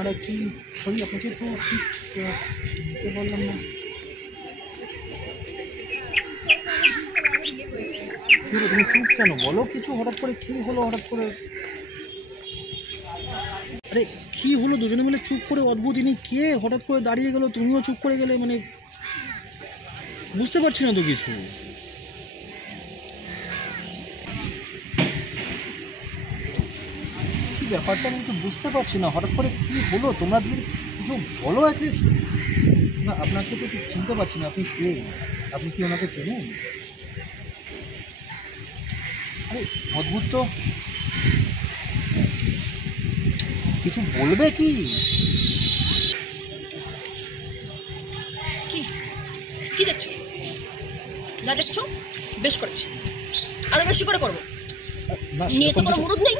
আপনারা কি সরি আপনাকে তো ঠিক শুনতে পারলাম না। তুমি চুপ কেন? বলো কিছু, হঠাৎ করে কী হলো? হঠাৎ করে আরে কী হলো? দুজনে মিলে চুপ করে অদ্ভুত, ইনি কে হঠাৎ করে দাঁড়িয়ে গেলো, তুমিও চুপ করে গেলে, মানে বুঝতে পারছি না তো কিছু। কি ব্যাপারটা আমি তো বুঝতে পারছি না, হঠাৎ করে কী হলো? তোমরা কিছু বলো অ্যাটলিস্ট। না আপনাকে তো ঠিক চিনতে পারছি না, আপনি কে? আপনি কি ওনাকে চেনেন? আরে অদ্ভুত তো, কিছু বলবে কি? কি কি দেখছো? যা দেখছো বেশ করেছি, আরো বেশি করে করবো। নিয়ে তো কোনো মুরুদ নেই,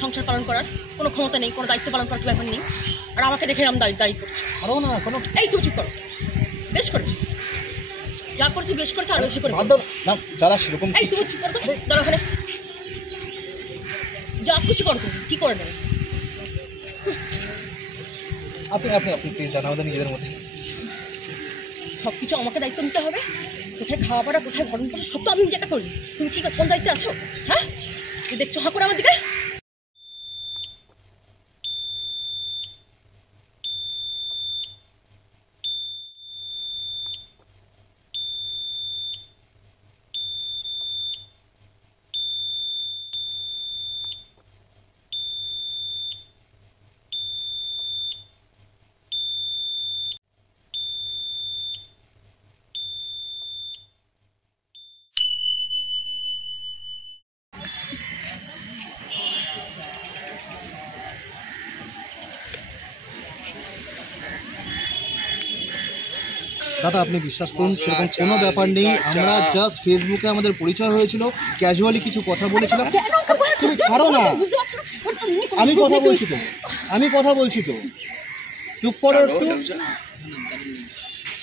সংসার পালন করার কোনো ক্ষমতা নেই, কোনো দায়িত্ব পালন করার ব্যাপার নেই, আর আমাকে দেখে আমি দায়ী করছি। আরও না কোনো, এই তুমি চুপ করো। বেশ করেছি, যা করছি বেশ করেছি, আরো বেশি করে না দাদা সেরকম। এই তুমি চুপ করো তো, দাঁড়া ওখানে। যা খুশি করো, তুমি কি করে নেবে? আপনি আপনি আপনি প্লিজ জানা আমাদের নিজেদের মধ্যে। সব কিছু আমাকে দায়িত্ব নিতে হবে? কোথায় খাওয়া পড়া, কোথায় ভরণ পোষণ, সব তো আমি নিজেটা করি। তুমি কি কোন দায়িত্বে আছো? হ্যাঁ, তুই দেখছো হাঁ করে আমার দিকে? দাদা আপনি বিশ্বাস করুন সেরকম কোনো ব্যাপার নেই, আমরা জাস্ট ফেসবুকে আমাদের পরিচয় হয়েছিল, ক্যাজুয়ালি কিছু কথা বলেছিলাম। তুমি ছাড়ো না, আমি কথা বলছি তো, আমি কথা বলছি তো, চুপ করো একটু।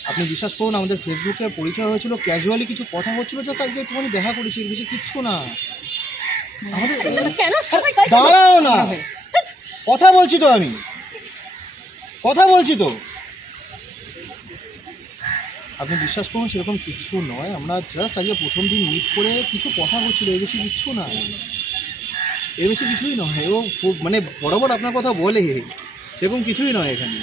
আপনি বিশ্বাস করুন আমাদের ফেসবুকে পরিচয় হয়েছিল, ক্যাজুয়ালি কিছু কথা হচ্ছিল, জাস্ট আজকে একটুখানি দেখা করেছি, এর বেশি কিচ্ছু না। আমাদের দাঁড়াও না, কথা বলছি তো, আমি কথা বলছি তো। আপনি বিশ্বাস করুন সেরকম কিচ্ছু নয়, আমরা জাস্ট আজকে প্রথম দিন মিট করে কিছু কথা হচ্ছিল, এর বেশি কিচ্ছু না, এর বেশি কিছুই নয়। ও খুব মানে বরাবর আপনার কথা বলে, সেরকম কিছুই নয় এখানে।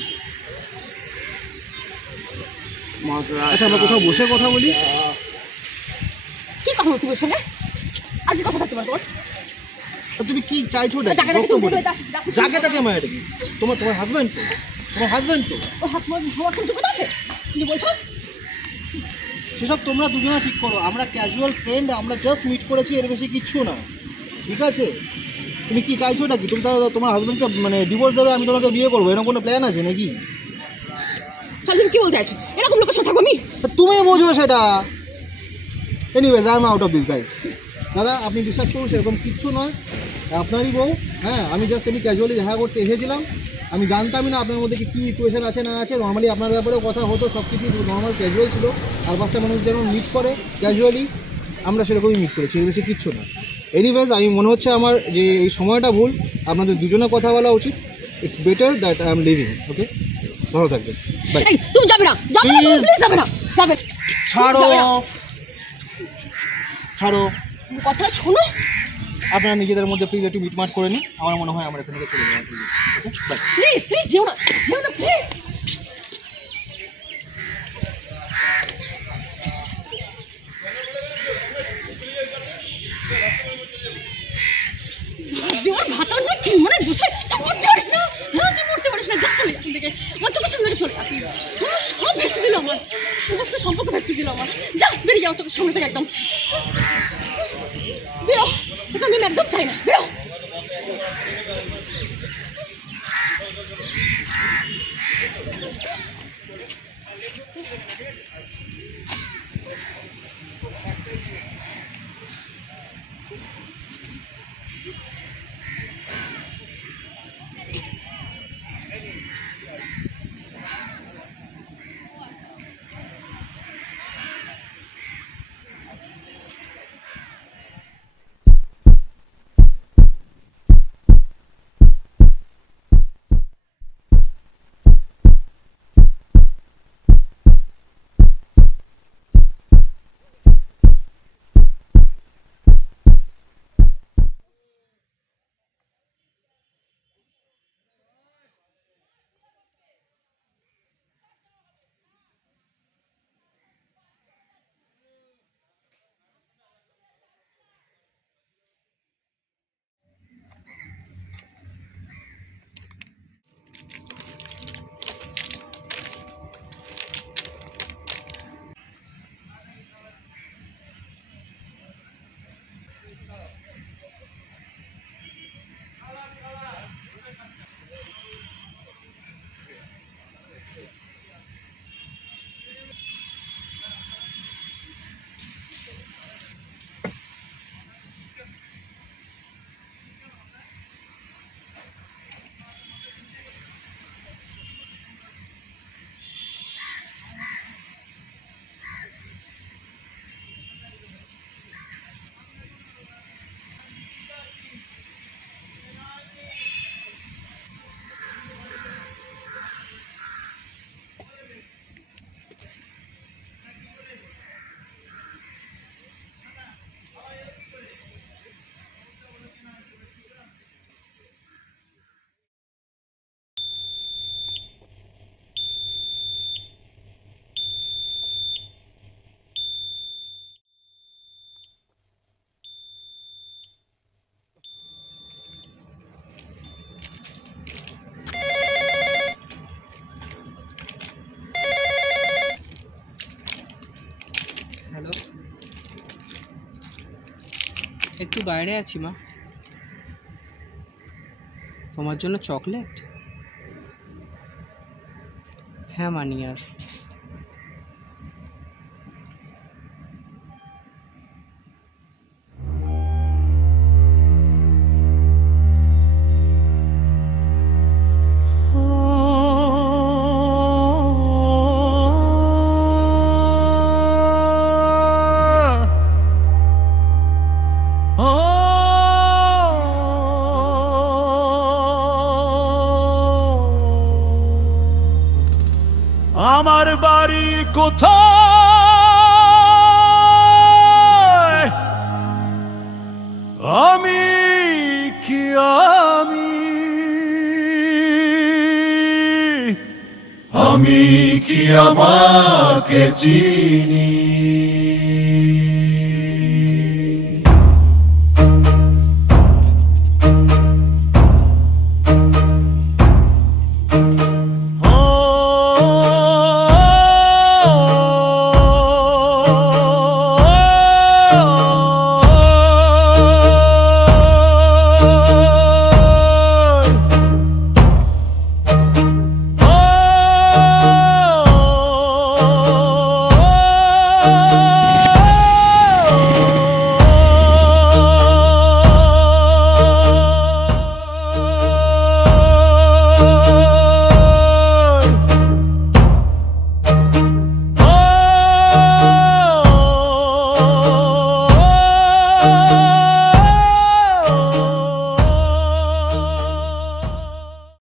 আচ্ছা আমরা কোথাও বসে কথা বলি। কি কথা বলতে বসে না? আর কি কথা থাকতে পারো তোমার? তুমি কি চাইছো? যাকে তাকে মায়ের কি তোমার হাজব্যান্ড তো, তোমার হাজব্যান্ড তো। ও হাজব্যান্ড হওয়ার কোনো যোগ্যতা আছে? তুমি বলছো সেসব তোমরা দুজনে ঠিক করো, আমরা ক্যাজুয়াল ফ্রেন্ড, আমরা জাস্ট মিট করেছি, এর বেশি কিচ্ছু না, ঠিক আছে? তুমি কি চাইছো নাকি? তুমি তোমার হাজব্যান্ডকে মানে ডিভোর্স দেবে, আমি তোমাকে বিয়ে করবো, এরকম কোনো প্ল্যান আছে নাকি? তাহলে তুমি কি বলতে চাইছো? এরকম লোকের সাথে থাকবো আমি? তুমি বোঝো সেটা। Anyways I am out of this guys. দাদা আপনি বিশ্বাস করুন সেরকম কিচ্ছু নয়, আপনারই বউ। হ্যাঁ আমি জাস্ট এমনি ক্যাজুয়ালি দেখা করতে এসেছিলাম, আমি জানতামই না আপনার মধ্যে কী ইকুয়েশন আছে না আছে। নর্মালি আপনার ব্যাপারেও কথা হতো, সব কিছু নর্মাল ক্যাজুয়াল ছিল, আর পাঁচটা মানুষ যেমন মিট করে ক্যাজুয়ালি, আমরা সেরকমই মিট করেছি, এর বেশি কিচ্ছু না। এনিওয়েজ আমি মনে হচ্ছে আমার যে এই সময়টা ভুল, আপনাদের দুজনে কথা বলা উচিত। It's better that I am living. Okay, ভালো থাকবেন, বাই। তুমি যাবে না, যাবে না, প্লিজ যাবে না, যাবে। ছাড়ো ছাড়ো, কথা শোনো। আপনারা নিজেদের মধ্যে প্লিজ একটু মিটমাট করে নিন, আমার মনে হয় আমরা এখান থেকে চলে যাবো। প্লিজ প্লিজ যেও না, যেও না প্লিজ। দেওয়ার ভাতার না কি মানে বসে মরতে পারিস না? হ্যাঁ তুই মরতে পারিস না, যা চলে এখান থেকে, আমার চোখের সামনে থেকে চলে যা। তুই সব ভেসে দিল আমার, সমস্ত সম্পর্ক ভেসে দিল আমার। যা বেরিয়ে যাও চোখের সামনে থেকে একদম, বেরো। তোকে আমি একদম চাই না, বেরো। একটু বাইরে আছি মা, তোমার জন্য চকলেট? হ্যাঁ মা, নিয়ে আস। আমার বাড়ি কোথায়? আমি কি আমি কি আমাকে চিনি? Oh